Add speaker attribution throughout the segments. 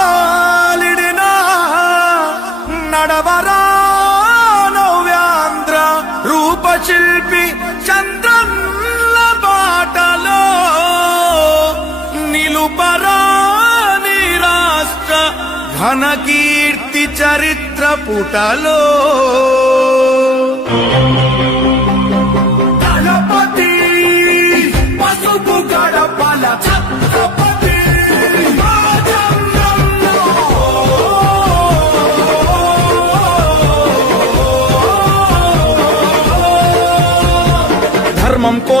Speaker 1: ఎందుకాలిడినా నడవరా నవ్యాంధ్ర రూపశిల్పి చంద్రన్న బాటలో నిలుపరా రాష్ట్ర ఘన కీర్తి చరిత్ర పుటలో. గణపతి పసుపు గడపల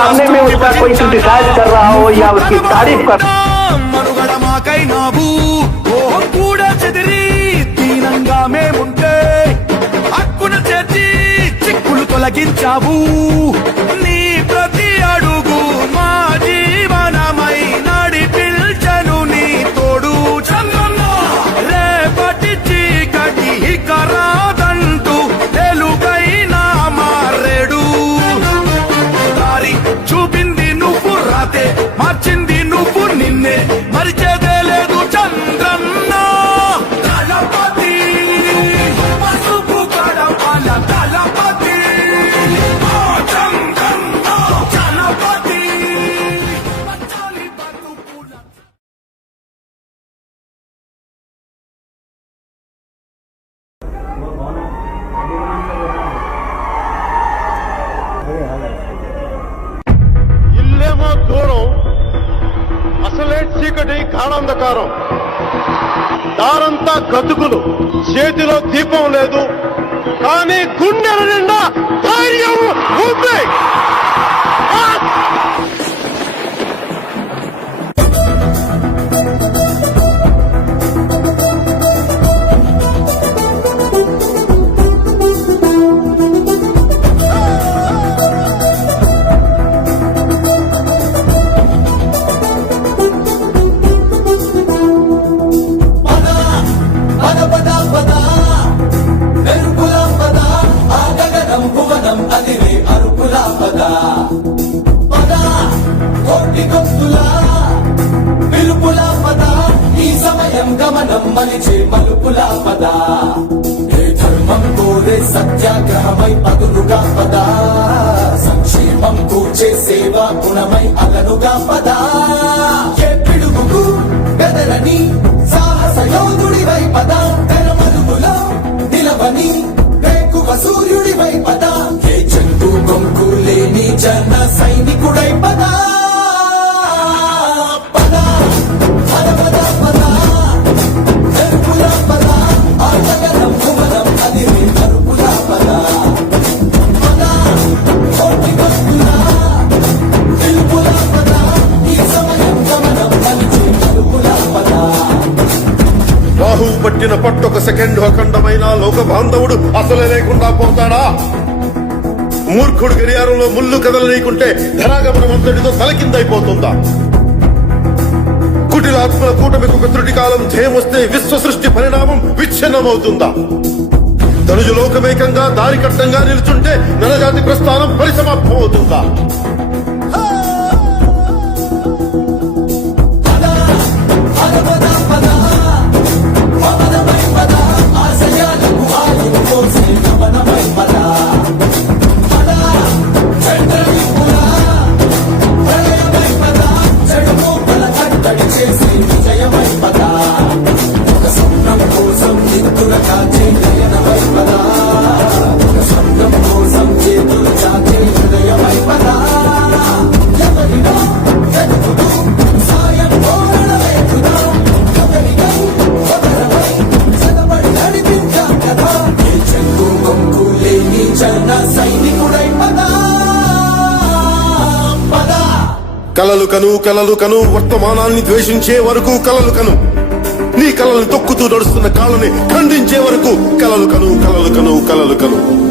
Speaker 2: सामने में उसका कोई क्रिटिसाइज कर रहा हो या उसकी तारीफ कर
Speaker 1: మనుగడ మాకైనావు ఓ కూడా చెదిరి దీనంగా మేముంటే హక్కున చేర్చి చిక్కులు తొలగించావు చీకటి
Speaker 3: గాఢంధకారం దారంతా గతుకులు. చేతిలో దీపం లేదు.
Speaker 4: పద కోటి గొంతుల పిలుపుల పద. ఈ సమయం గమనం మలిచే మలుపుల పద. ఏ ధర్మం కోరే సత్యాగ్రహమై పదులుగా పద. సంక్షేమం కూర్చే సేవా గుణమై అలనుగా పదా.
Speaker 3: సెకండ్ అఖండమైన లోక బాంధవుడు అసలే లేకుండా పోతాడా? మూర్ఖుడు గడియారంలో ముళ్ళు కదలనీకుంటే ధనాగమనం అంతటితో తలకిందైపోతుందా? కుటిలాత్మల కూటమికి ఒక త్రుటి కాలం జయం వస్తే విశ్వ సృష్టి పరిణామం విచ్ఛిన్నమవుతుందా? తనుజు లోకమేకంగా దారికట్టంగా నిలుచుంటే నరజాతి ప్రస్థానం పరిసమాప్తమవుతుందా కను కలలు కను వర్తమానాన్ని ద్వేషించే వరకు కలలు కను. నీ కలలను తొక్కుతూ నడుస్తున్న కాళ్ళని ఖండించే వరకు కలలు కను కలలు కను కలలు కను.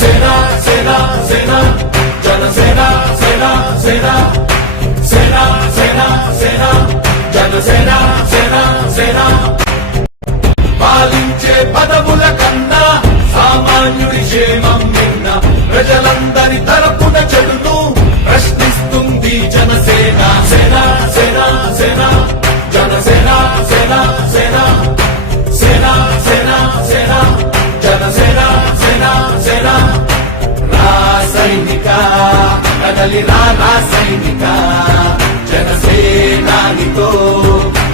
Speaker 1: సేన సేనా సేనా జనసేన సేనా సేనా సేన సేన సేన జనసేన సేన సేన కదలి రా సైనిక. జనసేనానితో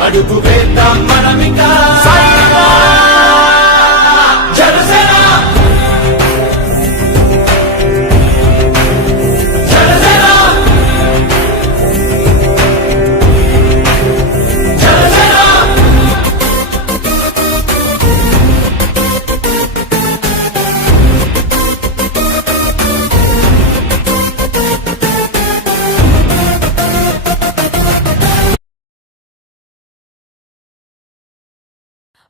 Speaker 1: అడుగువే